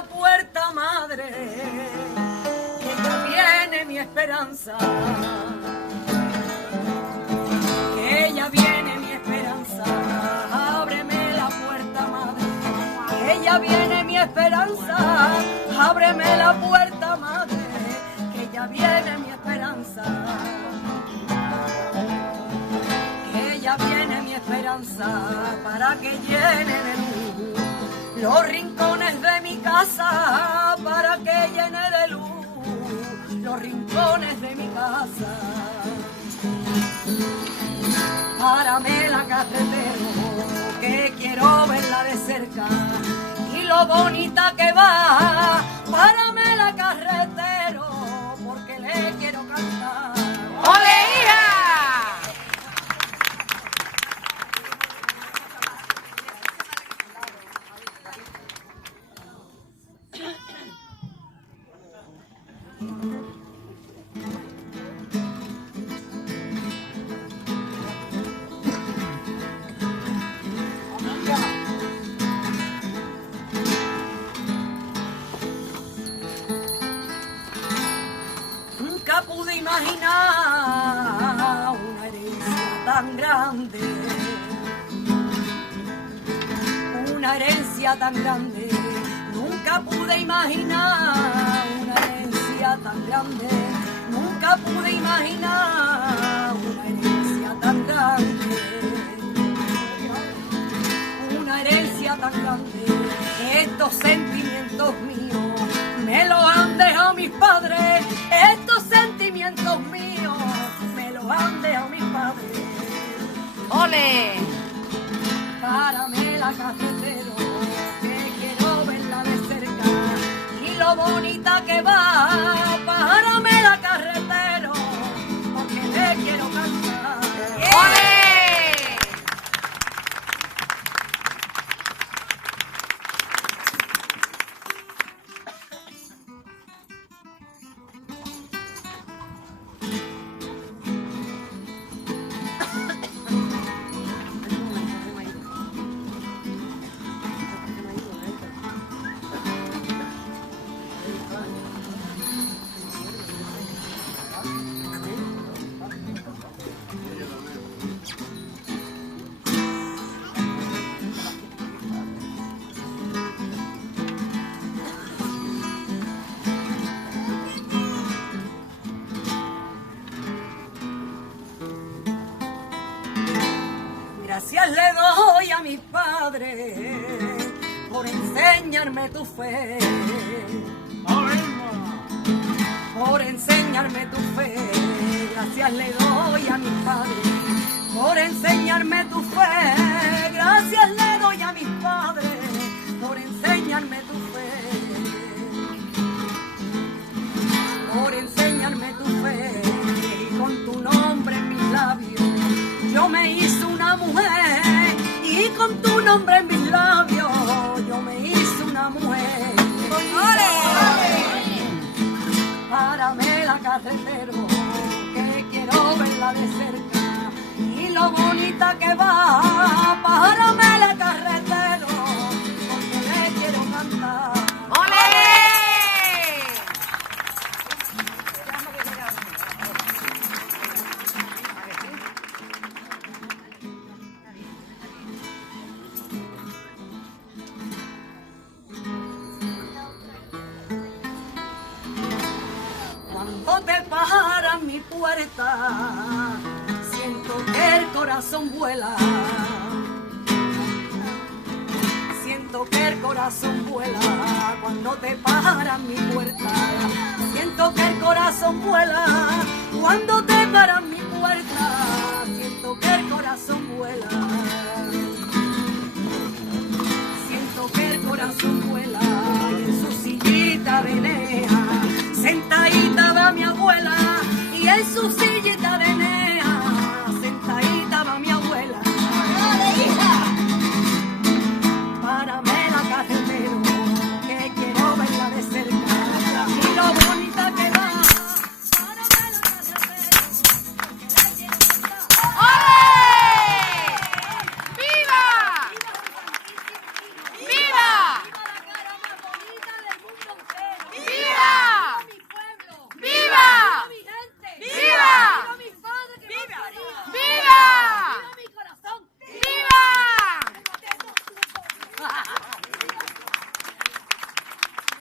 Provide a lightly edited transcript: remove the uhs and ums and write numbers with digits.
la puerta, madre, que ya viene mi esperanza. Que ya viene mi esperanza. Ábreme la puerta, madre. Que ya viene mi esperanza. Ábreme la puerta, madre. Que ya viene mi esperanza. Que ya viene mi esperanza para que llene de luz los rincones de mi casa, para que llene de luz los rincones de mi casa. Párame la carretera, que quiero verla de cerca y lo bonita que va. Párame la carretera, porque le quiero cantar. ¡Ole, hija! Nunca pude imaginar una herencia tan grande, una herencia tan grande. Nunca pude imaginar una herencia tan grande. Nunca pude imaginar una herencia tan grande. Una herencia tan grande. Estos sentimientos míos me los han dejado mis padres. Estos sentimientos míos me los han dejado mis padres. ¡Ole! Párame la carretera, que quiero verla de cerca y lo bonita que va. Párame la carretera, porque le quiero cantar. ¡Ole! Gracias le doy a mis padres por enseñarme tu fe, por enseñarme tu fe. Gracias le doy a mis padres por enseñarme tu fe. Gracias le doy a mis padres por enseñarme tu fe, por enseñarme tu fe. Y con tu nombre en mis labios yo me hice una mujer, y con tu nombre en mis labios yo me hice una mujer. Párame la carretera, que quiero verla de cerca y lo bonita que va. Párame la carretera, porque le quiero cantar. ¡Ole! Cuando te paran mi puerta, siento que el corazón vuela. Siento que el corazón vuela. Cuando te paran mi puerta, siento que el corazón vuela. Cuando te paran mi puerta, siento que el corazón vuela. Siento que el corazón vuela. Y en su sillita de enea sentadita va mi abuela, y en su sillita de enea sentadita va mi abuela. Párame la carretera, que quiero verla de cerca y lo bonita que va. Párame la carretera, que le quiero cantar. ¡Ole! ¡Viva! ¡Viva! ¡Viva!